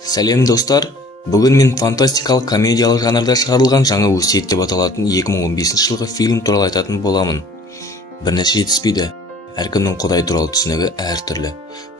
Сәлем достар, бүгін мен фантастикалық комедиялық жанрда шығарылған жаңа өсиет деп аталатын 2015 жылғы фильм туралы айтатын боламын. Бірнәрсе жетіспейді. Әркімнің Құдай туралы түсінігі әртүрлі.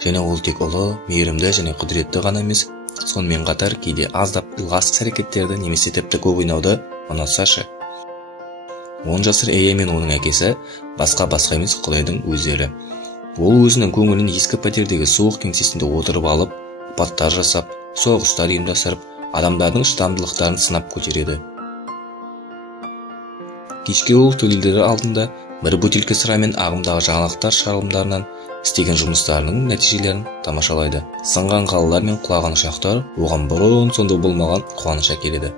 Және ол тек ұлы, мейірімді және құдіретті ғана емес, сонымен қатар кейде аздап илғасыз әрекеттерді немесе тіпті көп ойнауды ұнатсашы. 10 жасар Эйя мен оның әкесі басқа емес Құдайдың өздері. Ол өзінің көңілін ескі пәтердегі суық кеңсесінде отырып алып, апаттар жасап, соғыстар ұйымдастырып, адамдардың шыдамдылықтарын сынап көтереді. Кешке ол төлелері алдында бір бөтелке сырамен ағымдағы жаңалықтар шығарылымдарынан істеген жұмыстарының нәтижелерін тамашалайды. Сынған қалалар мен құлаған ұшақтар оған бұрын сонда болмаған қуаныш әкеледі.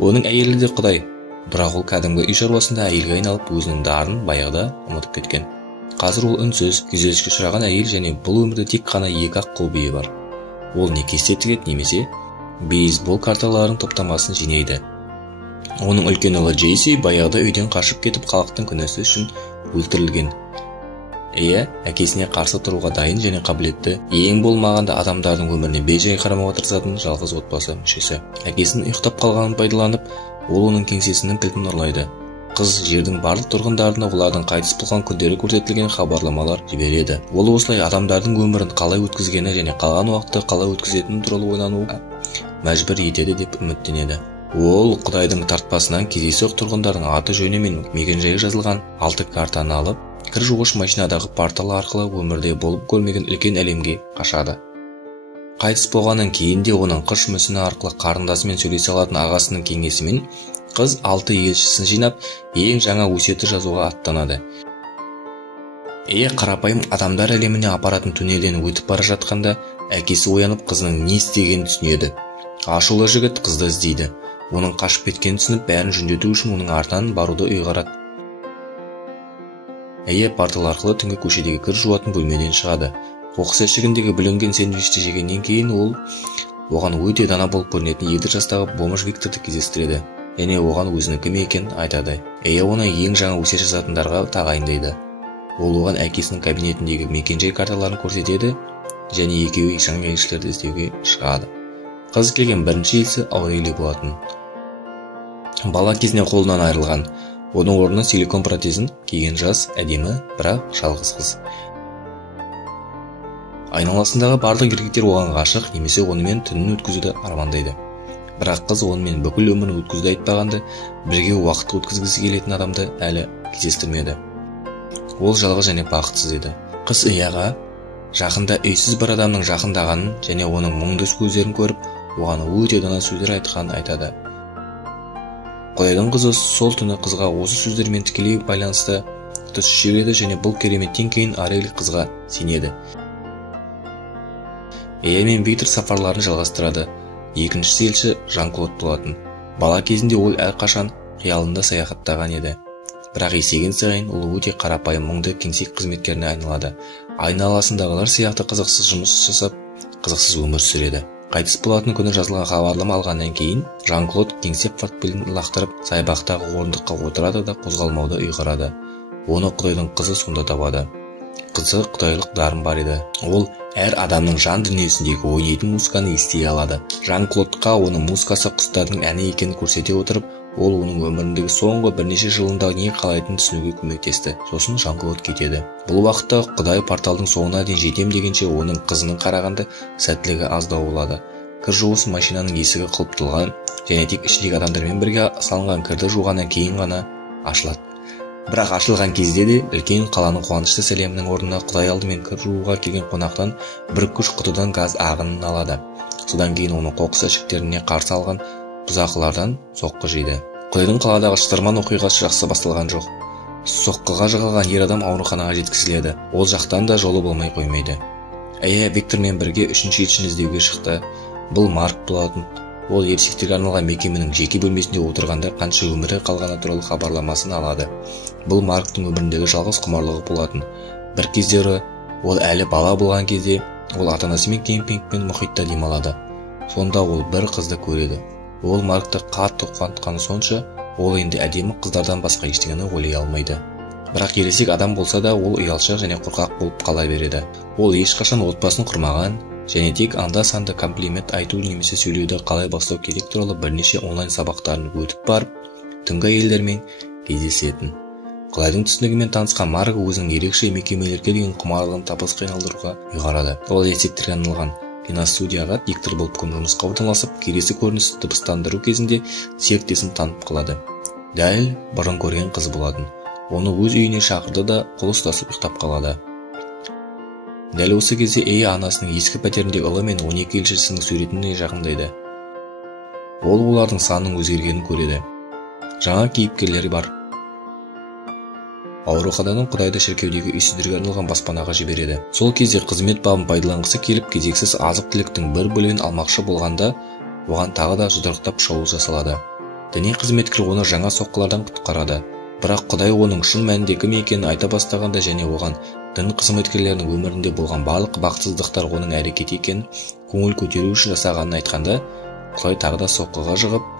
Оның әйелі де Құдай, бірақ ол кәдімгі үй шаруасында әйелге айналып, өзінің дарын баяғыда ұмытып кеткен. Қазір ол үнсіз, күйзеліске ұшыраған әйел және бұл өмірде тек қана екі-ақ қол биі бар. Ол не кесте тігеді немесе бейсбол карталарының топтамасын жинайды. Оның үлкен ұлы Джейси баяғыда үйден қашып кетіп халықтың күнәсі үшін өлтірілген. Эйя әкесіне қарсы тұруға дайын және қабілетті, ең болмағанда адамдардың өміріне бей-жай қарамауға тырысатын жалғыз отбасы мүшесі. Әкесінің ұйықтап қалғанын пайдаланып, ол оның кеңсесінің кілтін ұрлайды. Қыз жердің барлық тұрғындарына олардың қайтыс болған күндері көрсетілген хабарламалар жібереді. Ол осылай адамдардың өмірін қалай өткізгені және қалған уақытты қалай өткізетіні туралы ойлануға мәжбүр етеді деп үміттенеді. Ол Құдайдың тартпасынан кездейсоқ тұрғындардың аты жөні мен мекен-жайы жазылған 6 картаны алып, кір жуғыш машинадағы портал арқылы өмірде болып көрмеген үлкен әлемге қашады. Қайтыс болғаннан кейін де оның қыш мүсіні арқылы қарындасымен сөйлесе алатын ағасының кеңесімен қыз 6 елшісін жинап, ең жаңа өсиетті жазуға аттанады. Эйя қарапайым адамдар әлеміне апаратын туннелден өтіп бара жатқанда, әкесі оянып қызының не істегенін түсінеді. Ашулы жігіт қызды іздейді. Оның қашып кеткенін түсініп, бәрін жөндету үшін оның артынан баруды ұйғарады. Эйя портал арқылы түнгі көшедегі кір жуатын бөлмеден шығады. Қоқыс жәшігіндегі бүлінген сэндвичті жегеннен кейін оған өте дана болып көрінетін 7 жастағы бомж Викторды кездестіреді. Және оған өзінің кім екенін айтады. Эйя оны ең жаңа өсиет жазатындарға тағайындайды. Ол оған әкесінің кабинетіндегі мекен-жай карталарын көрсетеді және екеуі жаңа елшілерді іздеуге шығады. Қыз келген бірінші елші Аурелия болатын. Бала кезінен қолынан айырылған. Оның орнына силикон протезін киген жас, әдемі, бірақ жалғыз қыз. Айналасындағы барлық еркектер оған ғашық немесе онымен түнін өткізуді армандайды. Бірақ қыз онымен бүкіл өмірін өткізуді айтпағанда, бірге уақыт өткізгісі келетін адамды әлі кездестірмеді. Ол жалғыз және бақытсыз еді. Қыз Эйяға жақында үйсіз бір адамның жақындағанын және оның мұңды көздерін көріп, оған өте дана сөздер айтқанын айтады. Құдайдың қызы сол түні қызға осы сөздермен тікелей байланысты түс жібереді және бұл кереметтен кейін Аурелия қызға сенеді. Эйя мен Виктор сапарларын жалғастырады. Екіншісі елші Жан-Клод болатын. Бала кезінде ол әрқашан қиялында саяхаттаған еді. Бірақ есейген сайын ол өте қарапайым мұңды кеңсе қызметкеріне айналады. Айналасындағылар сияқты қызықсыз жұмыс жасап, қызықсыз өмір сүреді. Қайтыс болатын күні жазылған хабарлама алғаннан кейін Жан-Клод кеңсе портфелін лақтырып, саябақтағы орындыққа отырады да қозғалмауды ұйғарады. Оны Құдайдың қызы сонда табады. Қызы құдайлық дарын бар еді. Ол әр адамның жан дүниесіндегі ойнайтын музыканы ести алады. Жан-Клодқа оның музыкасы құстардың әні екенін көрсете отырып, ол оның өміріндегі соңғы бірнеше жылында не қалайтынын түсінуге көмектесті. Сосын Жан-Клод кетеді. Бұл уақытта Құдай порталдың соңына дейін жетем дегенше оның қызының қарағанда сәттілігі аздау болады. Кір жуғыш машинаның есігі құлыптылған және тек ішіндегі адамдармен бірге салынған кірді жуғаннан кейін ғана ашылады. Бірақ ашылған кезде де үлкен қаланың қуанышты сәлемінің орнына Құдай алдымен кір жууға келген қонақтан бір күш құтыдан газ ағынын алады. Содан кейін оны қоқыс жәшіктеріне қарсы алған бұзақылардан соққы жейді. Құдайдың қаладағы шытырман оқиғасы жақсы басталған жоқ. Соққыға жығылған ер адам ауруханаға жеткізіледі. Ол жақтан да жолы болмай қоймайды. Эйя Виктормен бірге үшінші елшіні іздеуге шықты. Бұл Марк болатын. Ол ересектерге арналған мекеменің жеке бөлмесінде отырғанда қанша өмірі қалғаны туралы хабарламасын алады. Бұл Марктың өміріндегі жалғыз құмарлығы болатын. Бір кездері ол әлі бала болған кезде ол ата-анасымен кемпинг пен мұхитта демалады. Сонда ол бір қызды көреді. Ол Маркты қатты қуантқаны сонша, ол енді әдемі қыздардан басқа ештеңені ойлай алмайды. Бірақ ересек адам болса да ол ұялшақ және қорқақ болып қала береді. Ол ешқашан отбасын құрмаған және тек анда-санда комплимент айту немесе сөйлеуді қалай бастау керек туралы бірнеше онлайн сабақтарын өтіп барып, түнгі әйелдермен кездесетін. Құдайдың түсінігімен танысқан Марго өзінің ерекше мекемелерге деген құмарлығын табысқа айналдыруға ұйғарады. Ол ересектерге арналған киностудияға диктор болып жұмысқа орналасып, келесі көріністі дыбыстандыру кезінде серіктесін танып қалады. Дәл бұрын көрген қыз болатын. Оны өз үйіне шақырды да қол ұстасып ұйықтап қалады. Дәл осы кезде Эя анасының ескі пәтеріндегі ұлы мен 12 елшісінің суретіне жақындайды. Ол олардың санының өзгергенін көреді. Жаңа кейіпкерлері бар. Ауруханадан Құдайды шіркеудегі үйсіздерге арналған баспанаға жібереді. Сол кезде қызмет бабын пайдаланғысы келіп, кезексіз азық-түліктің бір бөлігін алмақшы болғанда, оған тағы да жұдырықтап шабуыл жасалады. Діни қызметкер оны жаңа соққылардан құтқарады. Бірақ Құдай оның шын мәнінде кім екенін айта бастағанда және оған дін қызметкерлерінің өмірінде болған барлық бақытсыздықтар оның әрекеті екенін көңіл көтеру үшін жасағанын айтқанда, Құдай тағы да соққыға жығып,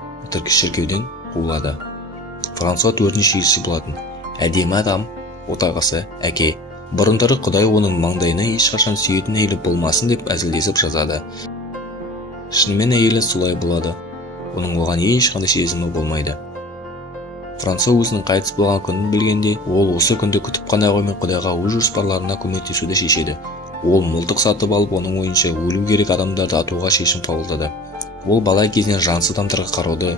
шіркеуден қуылады. Франсуа 4-ші елші болатын. Әдемі адам, отағасы, әке. Бұрындары Құдай оның маңдайына ешқашан сүйетін әйелі болмасын деп әзілдесіп жазады. Шынымен әйелі солай болады. Оның оған ешқандай сезімі болмайды. Франсуа өзінің қайтыс болған күнін білгенде, ол осы күнді күтіп қана қоймай Құдайға өз жоспарларына көмектесуді шешеді. Ол мылтық сатып алып, оның ойынша өлу керек адамдарды атуға шешім қабылдады. Ол бала кезінен жансыз адамдарға қарауды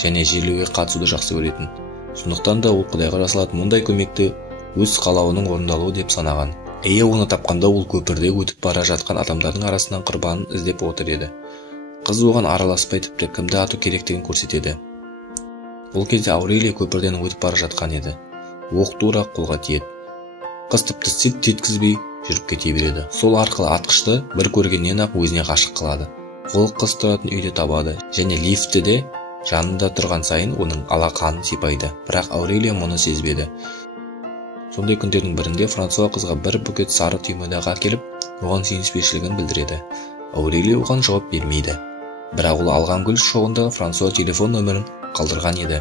және жерлеуге қатысуды жақсы көретін. Сондықтан да ол Құдайға жасалатын мұндай көмекті өз қалауының орындалуы деп санаған. Эя оны тапқанда ол көпірде өтіп бара жатқан адамдардың арасынан құрбанын іздеп отыр еді. Қыз оған араласпай тіпті кімді ату керектігін көрсетеді. Бұл кезде Аурелия көпірден өтіп бара жатқан еді. Оқ тура қолға тиеді. Қыз тіпті селт еткізбей жүріп кете береді. Сол арқылы атқышты бір көргеннен-ақ өзіне ғашық қылады. Ол қыз тұратын үйде табады және лифтіде жанында тұрған сайын оның алақанын сипайды. Бірақ Аурелия мұны сезбеді. Сондай күндердің бірінде Франсуа қызға бір бүкет сары түймедақ әкеліп, оған сүйіспеншілігін білдіреді. Аурелия оған жауап бермейді. Бірақ ол алған гүл шоғында Франсуа телефон нөмірін қалдырған еді.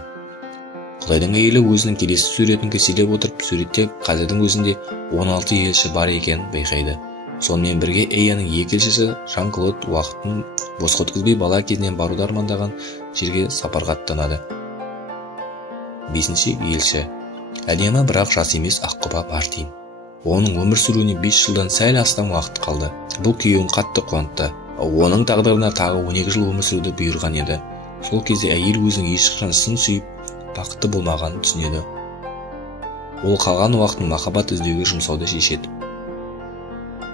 Құдайдың әйелі өзінің келесі суретін кестелеп отырып, суретте қазірдің өзінде 16 елші бар екенін байқайды. Сонымен бірге Эяның екі елшісі Жан-Клод уақытын босқа өткізбей бала кезінен баруды армандаған жерге сапарға аттанады. 5-ші елші. Әдемі бірақ жас емес аққұба Мартин. Оның өмір сүруіне 5 жылдан сәл астам уақыт қалды. Бұл күйеуін қатты қуантты. Оның тағдырына тағы 12 жыл өмір сүруді бұйырған еді. Сол кезде әйел өзінің ешқашан сын сүйіп, бақытты болмағанын түсінеді. Ол қалған уақытын махаббат іздеуге жұмсауды шешеді.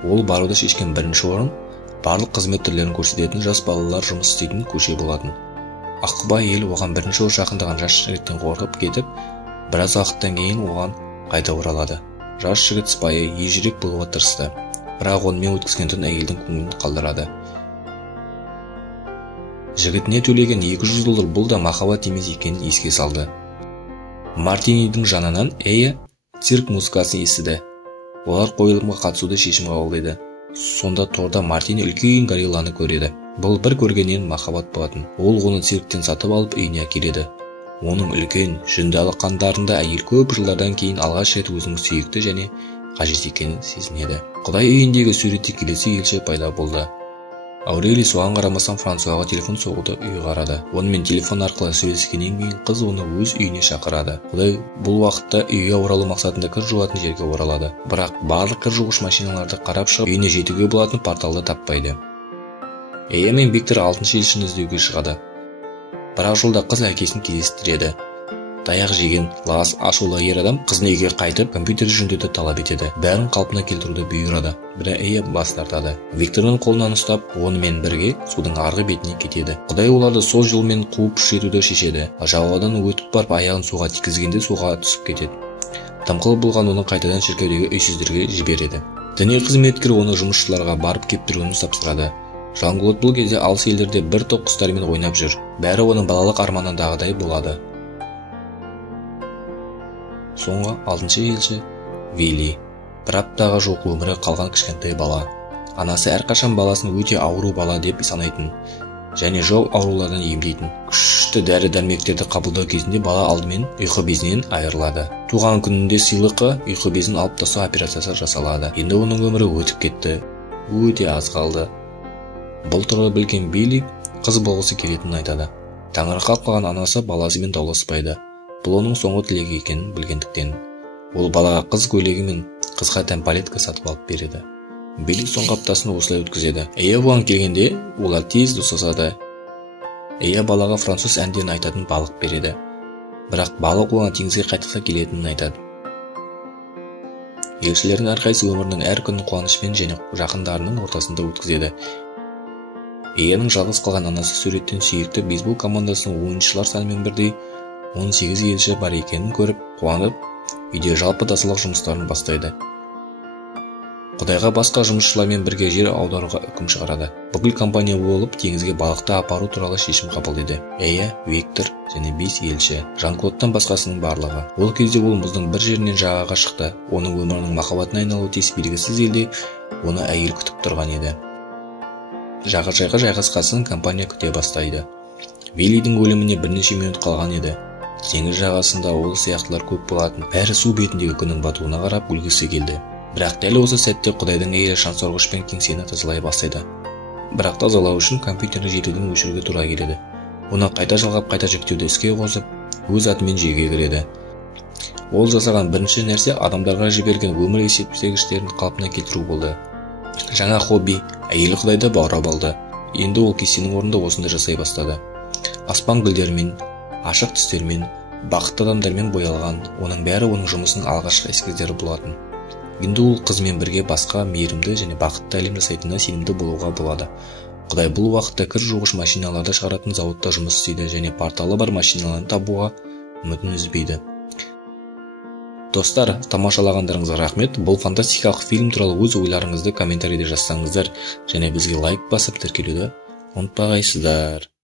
Ол баруды шешкен бірінші орын барлық қызмет түрлерін көрсететін жас балалар жұмыс істейтін көше болатын. Аққұба әйел оған бірінші рет жақындаған жас жігіттен қорқып кетіп, біраз уақыттан кейін оған қайта оралады. Жас жігіт сыпайы, ержүрек болуға тырысты, бірақ онымен өткізген түн әйелдің көңілін қалдырады. Жігітіне төлеген $200 бұл да махаббат емес екенін еске салды. Мартинидің жанынан Эя цирк музыкасын естіді. Олар қойылымға қатысуды шешім қабылдайды. Сонда торда Мартини үлкен горилланы көреді. Бұл бір көргеннен махаббат болатын. Ол оны цирктен сатып алып үйіне әкеледі. Оның үлкен жүнді алақандарында әйел көп жылдардан кейін алғаш рет өзінің сүйікті және қажет екенін сезінеді. Құдай үйіндегі суретте келесі елші пайда болды. Аурелия соған қарамастан Франсуаға телефон соғуды ұйғарады. Онымен телефон арқылы сөйлескеннен кейін қыз оны өз үйіне шақырады. Құдай бұл уақытта үйге оралу мақсатында кір жуатын жерге оралады. Бірақ барлық кір жуғыш машиналарды қарап шығып, үйіне жетуге болатын порталды таппайды. Эя мен Виктор 6-шы елшіні іздеуге шығады. Бірақ жолда қыз әкесін кездестіреді. Таяқ жеген, лас, ашулы ер адам қызын үйге қайтып, компьютер жөндеуді талап етеді. Бәрін қалпына келтіруді бұйырады. Бірақ Эя бас тартады. Виктордың қолынан ұстап, онымен бірге судың арғы бетіне кетеді. Құдай оларды сол жолмен қуып жетуді шешеді. Жағалаудан өтіп барып, аяғын суға тигізгенде суға түсіп кетеді. Дымқыл болған оны қайтадан шіркеудегі үйсіздерге жібереді. Діни қызметкер оны жұмысшыларға барып кептіруін тапсырады. Жан-Клод бұл кезде алыс елдерде бір топ құстармен ойнап жүр. Бәрі оның балалық арманындағыдай болады. Соңғы 6-шы елші Вилли. Бір аптаға жоқ өмірі қалған кішкентай бала. Анасы әрқашан баласын өте ауру бала деп санайтын және жол аурулардан емдейтін. Күшті дәрі-дәрмектерді қабылдау кезінде бала алдымен ұйқы безінен айырылады. Туған күнінде сыйлыққа ұйқы безін алып тастау операциясы жасалады. Енді оның өмірі өтіп кетті. Өте аз қалды. Бұл туралы білген Билли қыз болғысы келетінін айтады. Таңырқап қалған анасы баласымен дауласпайды. Бұл оның соңғы тілегі екенін білгендіктен. Ол балаға қыз көйлегі мен қызға тән палетка сатып алып береді. Билли соңғы аптасын осылай өткізеді. Эйя бұған келгенде олар тез достасады. Эйя балаға француз әндерін айтатын балық береді. Бірақ балық оған теңізге қайтқысы келетінін айтады. Елшілердің әрқайсысы өмірінің әр күнін қуанышпен және жақындарының ортасында өткізеді. Эйяның жалғыз қалған анасы суреттен сүйікті бейсбол командасының ойыншылар санымен бірдей 18 елші бар екенін көріп, қуанып, үйде жалпы тазалық жұмыстарын бастайды. Құдайға басқа жұмысшылармен бірге жер аударуға үкім шығарады. Бүкіл компания болып теңізге балықты апару туралы шешім қабылдады. Эйя, Виктор және 5 елші, Жан-Клодтан басқасының барлығы. Ол кезде ол мұздың бір жерінен жағаға шықты. Оның өмірінің махаббатына айналуы тиіс белгісіз елде оны әйел күтіп тұрған еді. Жағажайға жайғасқасын компания күте бастайды. Виллидің өліміне бірнеше минут қалған еді. Теңіз жағасында ол сияқтылар көп болатын. Бәрі су бетіндегі күннің батуына қарап күлгісі келді. Бірақ дәл осы сәтте Құдайдың әйелі шаңсорғышпен кеңсені тазалай бастайды. Бірақ тазалау үшін компьютерді желіден өшіруге тура келеді. Оны қайта жалғап, қайта жүктеуді іске қосып, өз атымен жүйеге кіреді. Ол жасаған бірінші нәрсе адамдарға жіберген өмір есептегіштерін қалпына келтіру болды. Жаңа хобби әйел Құдайды баурап алды. Енді ол кестенің орнында осындай жасай бастады. Аспан гүлдерімен, ашық түстермен, бақытты адамдармен боялған, оның бәрі оның жұмысының алғашқы эскиздері болатын. Енді ол қызмен бірге басқа мейірімді және бақытты әлем жасайтынына сенімді болуға болады. Құдай бұл уақытта кір жуғыш машиналарды шығаратын зауытта жұмыс істейді және порталы бар машиналарды табуға үмітін үзбейді. Достар, тамашалағандарыңызға рахмет. Бұл фантастикалық фильм туралы өз ойларыңызды комментарийде жазсаңыздар және бізге лайк басып тіркелуді ұмытпағайсыздар.